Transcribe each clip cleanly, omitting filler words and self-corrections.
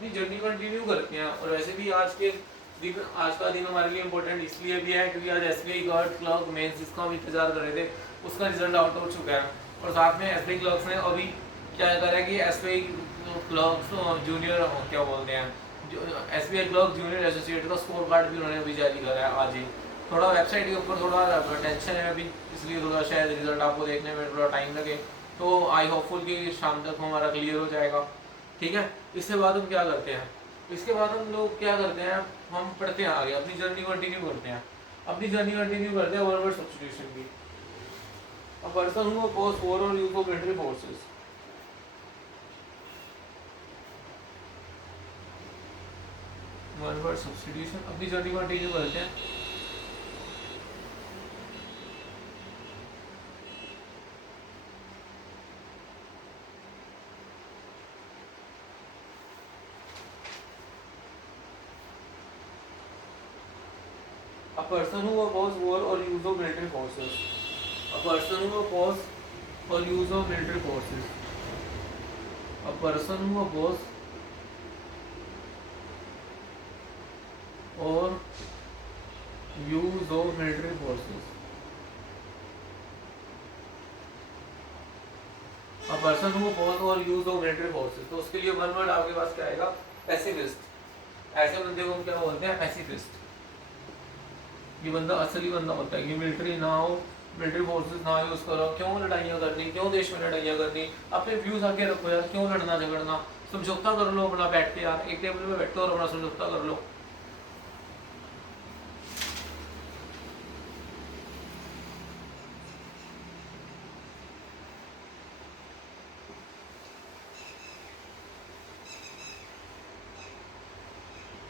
अपनी journey continue करते हैं। और वैसे भी आज का दिन हमारे लिए इम्पोर्टेंट इसलिए भी है क्योंकि आज SBI गार्ड क्लर्क मेंस जिसका हम इंतजार कर रहे थे उसका रिजल्ट आउट हो चुका है। और साथ में SBI क्लर्क्स ने अभी क्या करा है कि SBI क्लर्क्स जूनियर क्या बोलते हैं SBI क्लर्क जूनियर एसोसिएट का स्कोर कार्ड भी उन्होंने अभी जारी करा है आज ही। थोड़ा वेबसाइट के ऊपर थोड़ा टेंशन है अभी, इसलिए थोड़ा शायद रिजल्ट आपको देखने में थोड़ा टाइम लगे, तो आई होपफुल कि शाम तक हमारा क्लियर हो जाएगा। ठीक है, इसके बाद हम क्या करते हैं, इसके बाद हम लोग क्या करते हैं, हम पढ़ते हैं आगे, अपनी जर्नी कंटिन्यू करते हैं। अपनी जर्नी कंटिन्यू करते हैं वन वर्ड सब्स्टिट्यूशन की। A person who opposes war or use of military forces. One word substitution, अपनी जर्नी कंटिन्यू करते हैं। A person who opposes war or use of military forces. A person who opposes or use of military forces. A person who opposes or use of military forces. A person who opposes or use of military forces. तो उसके लिए one word आपके पास क्या आएगा, pacifist. ऐसे बंदे को हम क्या बोलते हैं, पैसिफिस्ट। ये बंदा असली बंदा होता है कि मिलिट्री ना हो, मिलिट्री फोर्सेस ना यूज करो, क्यों लड़ाइयाँ करनी, क्यों देश में लड़ाइयाँ करनी, अपने व्यूज आगे रखो यार, क्यों लड़ना झगड़ना, समझौता कर लो अपना बैठ के यार, एक टेबल पे बैठो और अपना समझौता कर लो।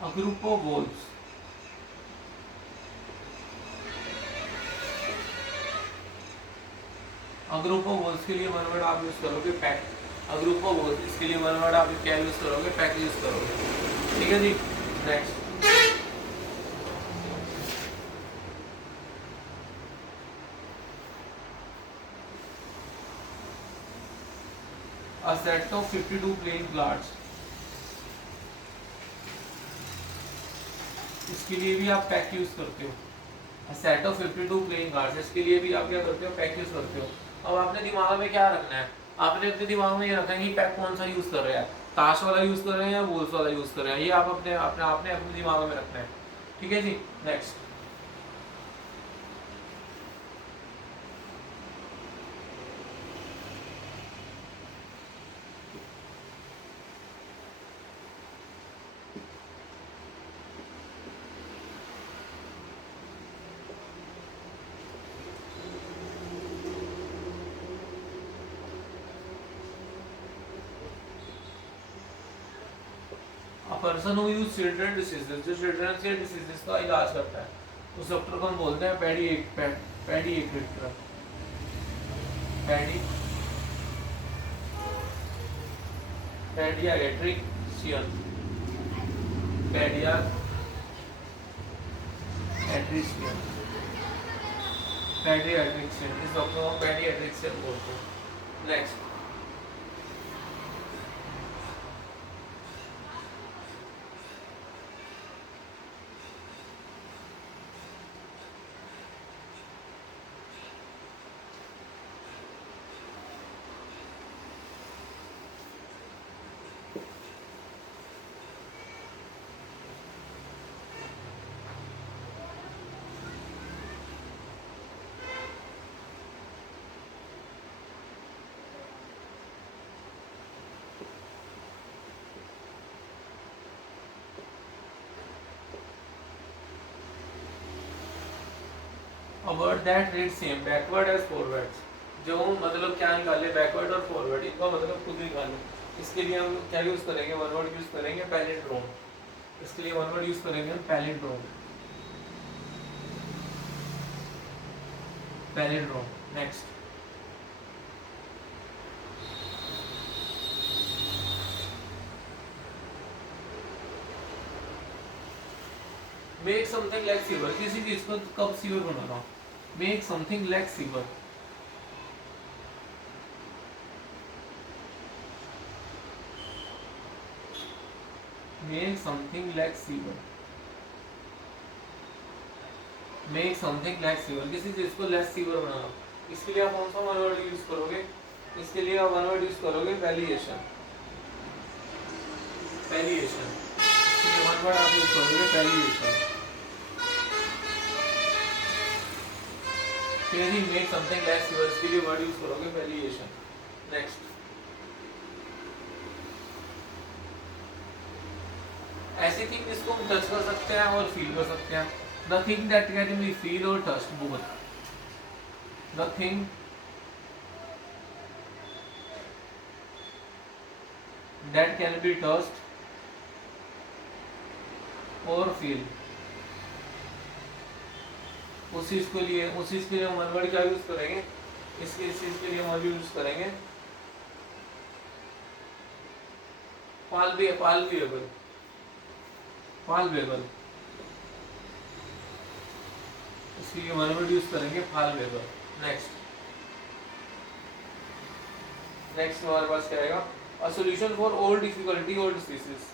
A group of wolves. A group of wolves के लिए वन वर्ड आप यूज करोगे pack. A group of wolves, इसके लिए वन वर्ड आप क्या यूज करोगे, पैक यूज करोगे। ठीक है जी, next. A set of 52 playing cards. इसके लिए भी आप पैक यूज करते हो। A set of 52 playing cards, इसके लिए भी आप क्या करते हो, पैक यूज करते हो। अब आपने दिमाग में क्या रखना है, आपने अपने दिमाग में ये रखना है कि पैक कौन सा यूज कर रहे हैं, ताश वाला यूज कर रहे हैं या वोल्स वाला यूज कर रहे हैं, ये आप अपने आपने अपने दिमाग में रखना है। ठीक है जी, next. Person who use children diseases, जो चिल्ड्रन के डिसीजेस का इलाज करता है उस डॉक्टर को हम बोलते हैं पेडिएट्रिक। पेडियाट्रिशियन। पेडियाट्रिशियन, इस डॉक्टर को पेडियाट्रिशियन बोलते हैं। Next. A word that reads same backward as forwards, जो मतलब क्या निकाले, बैकवर्ड और फॉरवर्ड, इनका मतलब खुद निकालो। इसके लिए हम क्या यूज करेंगे, वन वर्ड यूज करेंगे पैलिंड्रोम। इसके लिए वन वर्ड यूज करेंगे हम palindrome. Next. Make something like sever, किसी चीज को कब सीवर बनाना, make something like sever. Make something like sever, make something like sever, किसी चीज को लेस सीवर बनाना। इसके लिए आप कौन सा वन वर्ड यूज करोगे? इसके लिए आप वन वर्ड यूज करोगे वैल्यूएशन, वैल्यूएशन। इसके लिए वन वर्ड आप यूज करोगे वैल्यूएशन। फिर ही मेक समथिंग लाइक सीवर, इसके लिए वर्ड यूज करोगे वैल्यूएशन। नेक्स्ट, ऐसी थिंग जिसको हम टच कर सकते हैं और फील कर सकते हैं। The thing that can be feel और touch both, the thing that can be touched और फील, उस चीज के लिए हम वन वर्ड क्या यूज करेंगे? इस चीज के लिए हम वर्ड यूज करेंगे पाल्पेबल, पाल्पेबल। इसके लिए वन वर्ड यूज करेंगे पाल्पेबल। नेक्स्ट, नेक्स्ट हमारे पास क्या आएगा? A solution for all difficulty और diseases.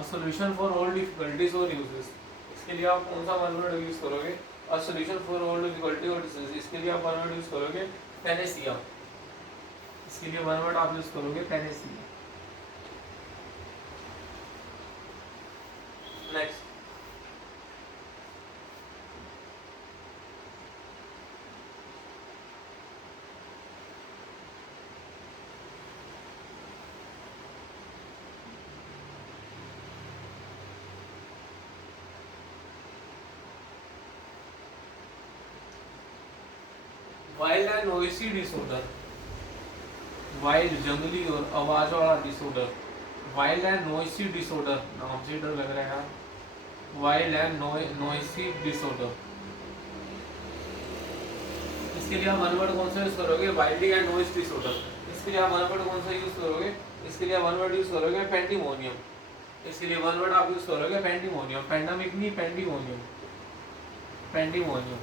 A solution for all difficulties or uses, इसके लिए आप कौन सा वन वर्ड यूज करोगे? A solution for all difficulty or disease, इसके लिए आप वन वर्ड यूज करोगे पैनेसिया, इसके लिए वन वर्ड आप यूज करोगे Panacea. Next, wild and noisy disorder, wild जंगली और आवाज वाला disorder, wild and noisy disorder, नाम से डर लग रहा है। वाइल्ड एंड नॉइसी डिसऑर्डर, इसके लिए आप वन वर्ड कौन सा यूज करोगे? Wild and noise disorder. इसके लिए आप वन वर्ड कौन सा यूज करोगे? इसके लिए वन वर्ड यूज करोगे पेंडिमोनियम, इसके लिए वन वर्ड आप यूज करोगे पेंडिमोनियम, पेंडेमिक नहीं पेंडिमोनियम, पेंडिमोनियम।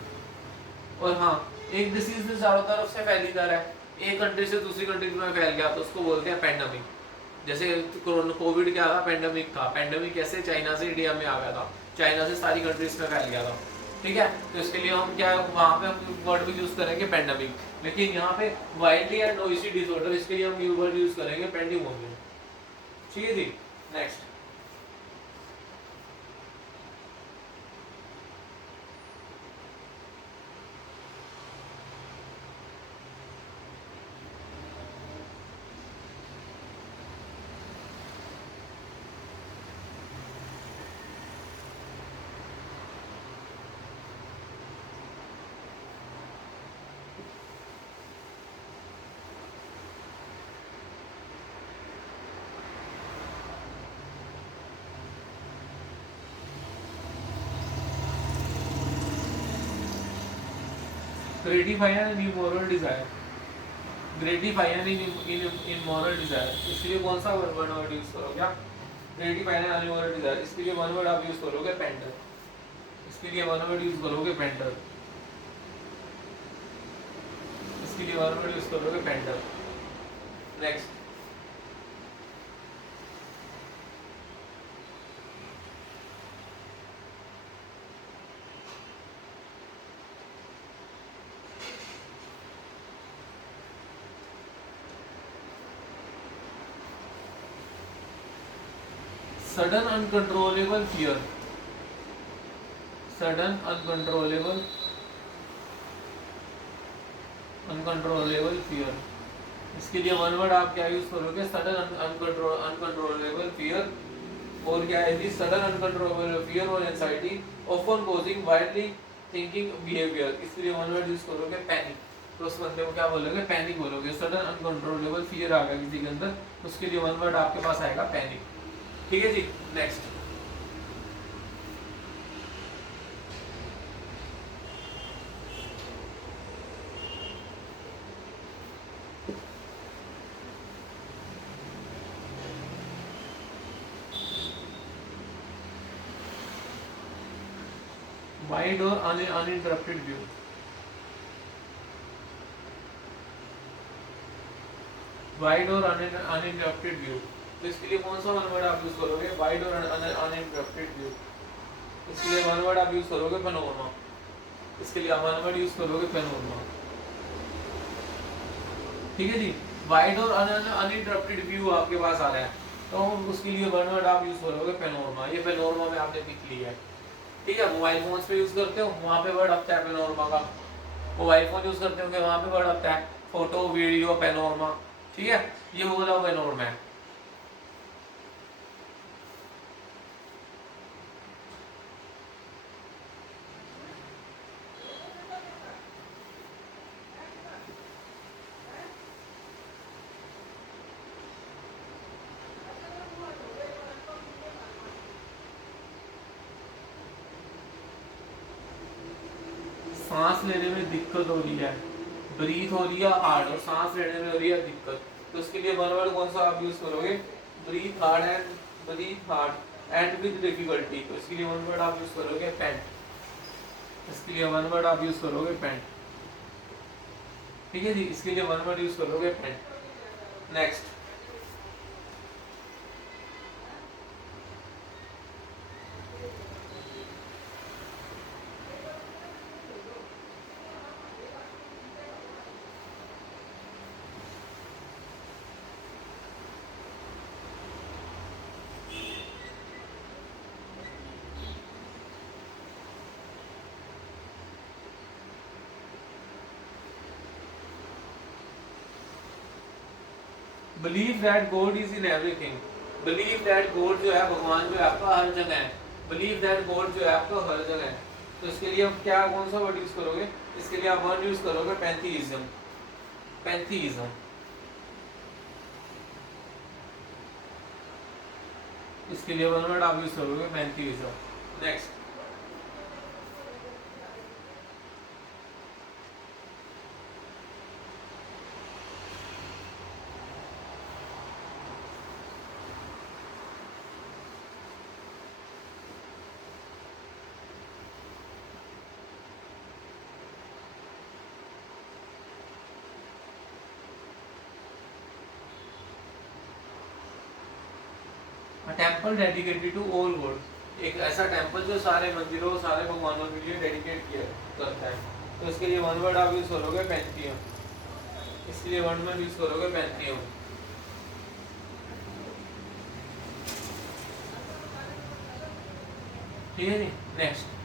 और हाँ, एक डिसीज जो चारों तरफ से फैली जा रहा है, एक कंट्री से दूसरी कंट्री में फैल गया, तो उसको बोलते हैं पेंडेमिक। जैसे कोविड क्या था? पेंडेमिक था। पेंडेमिक कैसे? चाइना से इंडिया में आ गया था, चाइना से सारी कंट्रीज में फैल गया था। ठीक है, तो इसके लिए हम क्या, वहाँ पे हम वर्ड भी यूज करेंगे पेंडेमिक, लेकिन यहाँ पे वाइल्डली एंड नॉइसी डिसऑर्डर, इसके लिए हम वर्ड यूज करेंगे पेंडेमोनियम। ठीक है जी। Next, gratify an immoral desire, gratify an immoral desire, इसके लिए कौन सा वर्ड यूज करोगे आप? gratify an immoral desire, इसके लिए वन वर्ड आप यूज करोगे पेंटर, इसके लिए वन वर्ड यूज करोगे पेंटर, इसके लिए वन वर्ड यूज करोगे painter. Next, sudden uncontrollable fear, sudden uncontrollable fear, इसके लिए वन वर्ड आप क्या यूज करोगे? Sudden uncontrollable fear. और क्या है जी? सडन अनकंट्रोलेबल फियर और anxiety often causing widely thinking behaviour, इसके लिए वन वर्ड यूज करोगे पैनिक। तो उस बंदे को क्या बोलोगे? पैनिक बोलोगे। सडन अनकंट्रोलेबल फियर आ गया किसी के अंदर, उसके लिए वन वर्ड आपके पास आएगा पैनिक। ठीक है जी। नेक्स्ट, वाइड और अनइंटरप्टेड व्यू, वाइड और अनइंटरप्टेड व्यू, तो इसके लिए कौन सा वन वर्ड आप यूज करोगे? वाइड और अनइंटरप्टेड व्यू। इसके लिए वन वर्ड आप यूज करोगे पैनोरमा, इसके लिए आप वन वर्ड यूज करोगे पैनोरमा, ठीक है जी। वाइड और अनइंटरप्टेड व्यू आपके पास आ रहा है, तो उसके लिए वन वर्ड आप यूज करोगे पैनोरमा। ये पैनोरमा में आपने पिक लिया है, ठीक है। मोबाइल फोन पे यूज करते हो, वहाँ पे वर्ड आता है पैनोरमा का। मोबाइल फोन यूज करते हो, वहाँ पे वर्ड आता है फोटो वीडियो पैनोरमा, ठीक है। ये वो वाला पैनोरमा है। सांस लेने में दिक्कत हो रही है, ब्रीथ हो रही है हार्ड, और सांस लेने में हो रही है दिक्कत, तो इसके लिए वन वर्ड कौन सा आप यूज करोगे? Breathe hard and with difficulty, तो इसके लिए वन वर्ड आप यूज करोगे पैंट, इसके लिए वन वर्ड आप यूज करोगे पैंट, ठीक है जी। इसके लिए वन वर्ड यूज करोगे pant. Next, believe that God is in everything, believe that God जो है, भगवान जो है आपका हर जगह है, बिलीव दैट गॉड जो है आपका हर जगह है, तो इसके लिए आप क्या कौन सा वर्ड यूज करोगे? इसके लिए आप वर्ड यूज करोगे पैंथीइज्म, पैंथीइज्म, इसके लिए वन वर्ड आप यूज करोगे pantheism. Next, temple dedicated to all gods, एक ऐसा टेम्पल जो सारे मंदिरों, सारे भगवानों के लिए डेडिकेट किया करता है, तो इसके लिए वन वर्ड आप यूज करोगे पैंथियम, इसके लिए वन वर्ड यूज करोगे पैंथियम। ठीक है जी। नेक्स्ट,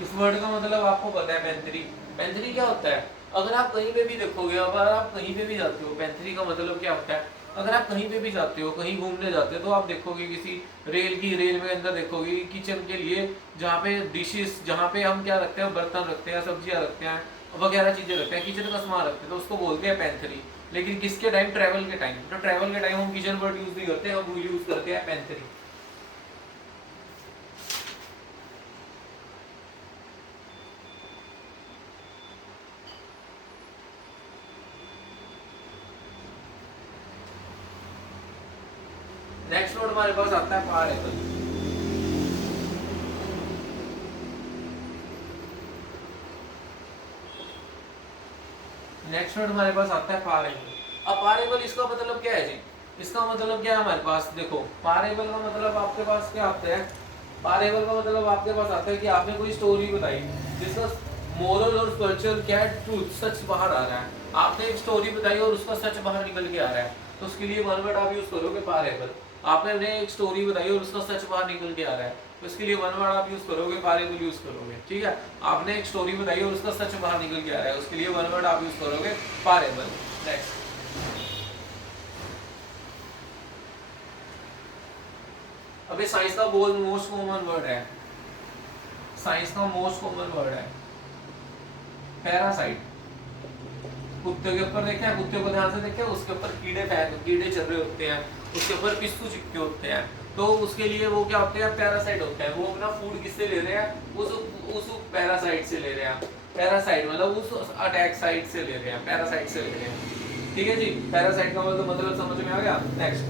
इस वर्ड का मतलब आपको पता है पैंथरी, पैंथरी क्या होता है? अगर आप कहीं पे भी देखोगे, अगर आप कहीं पे भी जाते हो, पैंथरी का मतलब क्या होता है? अगर आप कहीं पे भी जाते हो, कहीं घूमने जाते हो, तो आप देखोगे किसी रेल में अंदर देखोगे किचन के लिए जहाँ पे डिशेस, जहाँ पे हम क्या रखते हैं, बर्तन रखते हैं, सब्जियाँ रखते हैं, वगैरह चीजें रखते हैं, किचन का सामान रखते हैं, तो उसको बोलते हैं पैंथरी। लेकिन किसके टाइम? ट्रैवल के टाइम। तो ट्रैवल के टाइम हम किचन वर्ड यूज नहीं करते, हम यूज करते हैं पैंथरी। नेक्स्ट वर्ड हमारे पास आता है पारेबल। नेक्स्ट वर्ड हमारे पास आता है पारेबल। अब पारेबल इसका मतलब क्या है जी? इसका मतलब क्या है हमारे पास? देखो, पारेबल का मतलब आपके पास क्या आता है? पारेबल का मतलब आपके पास आता है कि आपने कोई स्टोरी बताई जिसका मोरल और स्पिरिचुअल क्या है, ट्रूथ, सच बाहर आ रहा है। आपने एक स्टोरी बताई और उसका सच बाहर निकल के आ रहा है, तो उसके लिए वन वर्ड आप यूज करोगे पारेबल। आपने एक स्टोरी बताई और उसका सच बाहर निकल के आ रहा है, तो इसके लिए वन वर्ड आप यूज करोगे पारेबल यूज करोगे। ठीक है, आपने एक स्टोरी बताई और उसका सच बाहर निकल के आ रहा है, उसके लिए वन वर्ड आप यूज करोगे पारेबल। नेक्स्ट, अभी साइंस का बहुत मोस्ट कॉमन वर्ड है, साइंस का मोस्ट कॉमन वर्ड है पैरासाइट। कुत्ते के ऊपर देखे, कुत्ते को ध्यान से देखे, उसके ऊपर कीड़े चल रहे होते हैं, उसके ऊपर पिस्सू चिपके होते हैं। तो उसके लिए वो क्या होते हैं, पैरासाइट होते हैं। वो अपना फूड किससे ले रहे हैं, उस पैरासाइट से ले रहे हैं। पैरासाइट मतलब उस अटैक साइट से ले रहे हैं, पैरासाइट से ले रहे हैं। ठीक है जी, पैरासाइट का मतलब समझ में आ गया। नेक्स्ट,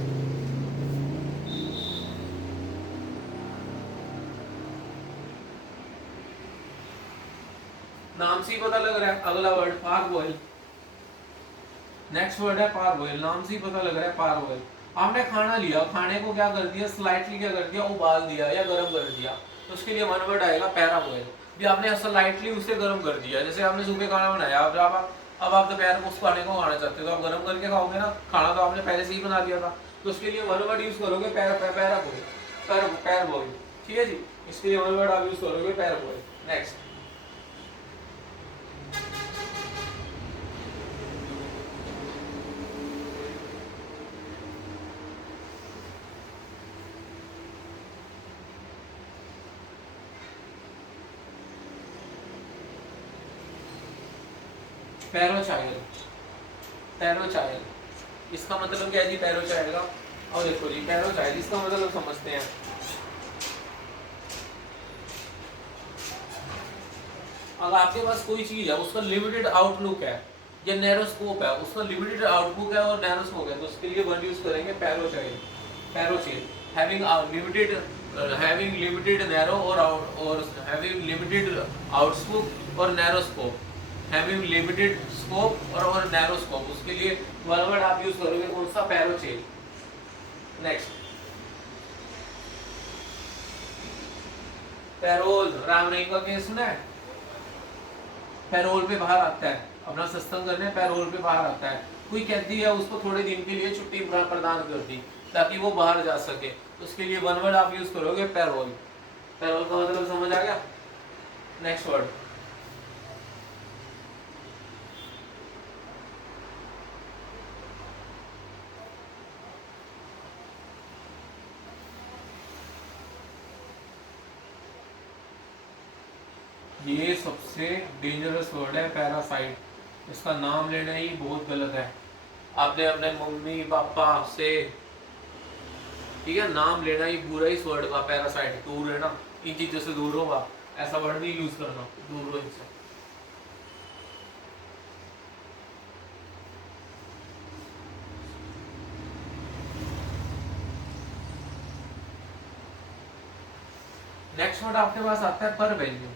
नाम से ही पता लग रहा है। अगला वर्ड पारबोइल। नेक्स्ट वर्ड है पारबोइल। नाम से ही पता लग रहा है पारबोइल। आपने खाना लिया, खाने को क्या कर दिया, स्लाइटली क्या कर दिया, उबाल दिया या गर्म कर दिया, तो उसके लिए वन वर्ड आएगा पैराबोइल। भी आपने स्लाइटली उसे गर्म कर दिया। जैसे आपने सुबह खाना बनाया, अब आप दोपहर को उस खाने को खाना चाहते हो, तो आप गर्म करके खाओगे ना, खाना तो आपने पहले से ही बना लिया था। तो उसके लिए वन वर्ड यूज करोगे पैराबोइल। ठीक है जी, इसके लिए वन वर्ड आप यूज करोगे पैराबोइल। नेक्स्ट, पैरोचाइल। पैरोचाइल इसका मतलब क्या है जी, पैरोचाइल का। और देखो जी, पैरोचाइल इसका मतलब समझते हैं। अगर आपके पास कोई चीज है, उसका लिमिटेड आउटलुक है या नैरो स्कोप है, उसका लिमिटेड आउटलुक है और नैरो स्कोप है, तो उसके लिए वर्ड यूज करेंगे parochial. Parochial having limited narrow और हैविंग लिमिटेड आउटस्कोप और narrow scope, having limited scope और नैरो स्कोप, उसके लिए वर्ड आप यूज करोगे कौन सा, parochial. Next, parole. Ram Rahim का केस सुना है, पैरोल पे बाहर आता है, अपना सत्संग करने पैरोल पे बाहर आता है। कोई कैदी है, उसको थोड़े दिन के लिए छुट्टी प्रदान कर दी ताकि वो बाहर जा सके, तो उसके लिए वन वर्ड आप यूज करोगे पैरोल। पैरोल का मतलब समझ आ गया। नेक्स्ट वर्ड, ये सबसे डेंजरस वर्ड है पैरासाइट। इसका नाम लेना ही बहुत गलत है। आपने अपने मम्मी पापा से, ठीक है, नाम लेना ही बुरा इस वर्ड का, पैरासाइट। दूर है ना, इन चीजों से दूर होगा, ऐसा वर्ड नहीं यूज करना, दूर हो इनसे। नेक्स्ट वर्ड आपके पास आता है पर वैल्यू।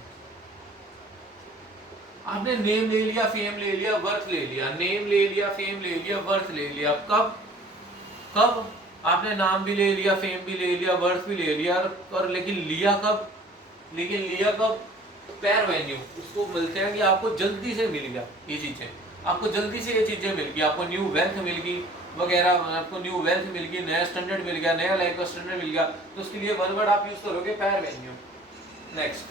आपने नेम ले लिया, फेम ले लिया, वर्थ ले लिया, नेम ले लिया, फेम ले लिया, वर्थ ले लिया। कब कब आपने नाम भी ले लिया, फेम भी ले लिया, वर्थ भी ले लिया, और लेकिन लिया कब, पैर वेन्यू उसको मिलते हैं कि आपको जल्दी से मिल गया ये चीजें, आपको जल्दी से ये चीजें मिल गई, आपको न्यू वेल्थ मिल गई वगैरह, आपको न्यू वेल्थ मिल गई, नया स्टैंडर्ड मिल गया, नया लाइफ का स्टैंडर्ड मिल गया, तो उसके लिए वन वर्ड आप यूज करोगे पैर वेन्यू। नेक्स्ट,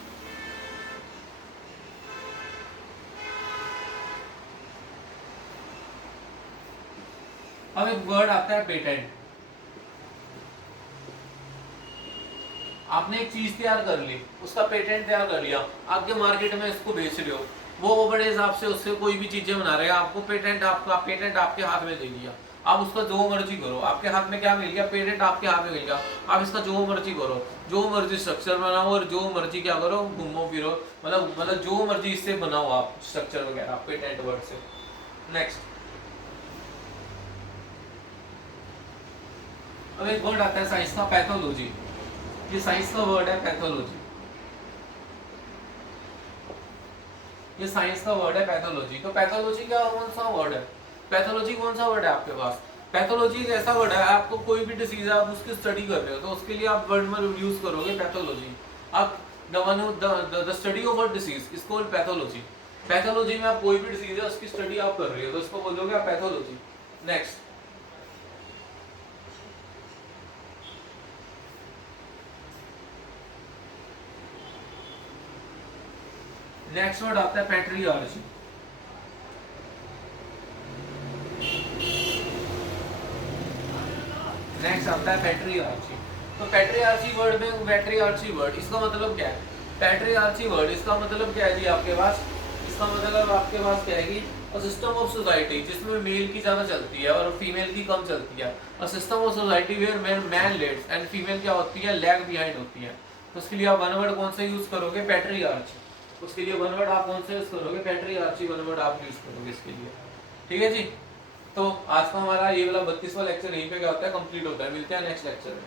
अब एक वर्ड आता है पेटेंट। आपने एक चीज तैयार कर ली, उसका पेटेंट तैयार कर लिया, आपके मार्केट में इसको बेच रहे हो, वो बड़े हिसाब से उससे कोई भी चीजें बना रहे हैं, आपको पेटेंट आपके हाथ में दे दिया, आप उसका जो मर्जी करो, आपके हाथ में क्या मिल गया, पेटेंट आपके हाथ में मिल गया, आप इसका जो मर्जी करो, जो मर्जी स्ट्रक्चर बनाओ और जो मर्जी क्या करो, घूमो फिरो, मतलब जो मर्जी इससे बनाओ आप स्ट्रक्चर वगैरह पेटेंट वर्ड से। नेक्स्ट, अब एक वर्ड आता है साइंस का, पैथोलॉजी। ये साइंस का वर्ड है पैथोलॉजी, ये साइंस का वर्ड है पैथोलॉजी। तो पैथोलॉजी क्या कौन सा वर्ड है, पैथोलॉजी कौन सा वर्ड है आपके पास। पैथोलॉजी एक ऐसा वर्ड है, आपको कोई भी डिसीज है, आप उसकी स्टडी कर रहे हो, तो उसके लिए आप वर्ड में यूज करोगे पैथोलॉजी। आप the study of a disease is called pathology. Pathology में आप कोई भी डिसीज है उसकी स्टडी आप कर रहे हो, तो उसको बोलोगे आप पैथोलॉजी। नेक्स्ट, नेक्स्ट वर्ड आता है पैट्रियार्ची। नेक्स्ट आता है पैट्रियार्ची। तो पैट्रियार्ची वर्ड में, पैट्रियार्ची वर्ड इसका मतलब क्या है, पैट्रियार्ची वर्ड इसका मतलब क्या है जी आपके पास, उसका मतलब आपके पास क्या है कि अ सिस्टम ऑफ सोसाइटी जिसमें मेल की ज़्यादा चलती है और फीमेल की कम चलती है, a system of society where man leads and female क्या होती है, लैग बिहाइंड होती है। तो उसके लिए आप वन वर्ड कौन सा यूज़ करोगे, पैट्रियार्ची। उसके लिए वन वर्ड आप कौन सा यूज़ करोगे, पैट्रियार्ची वन वर्ड आप यूज़ करोगे इसके लिए। ठीक है जी। तो आज का हमारा ये वाला 32वां लेक्चर यहीं पे क्या होता है, कंप्लीट होता है। मिलते हैं नेक्स्ट लेक्चर में।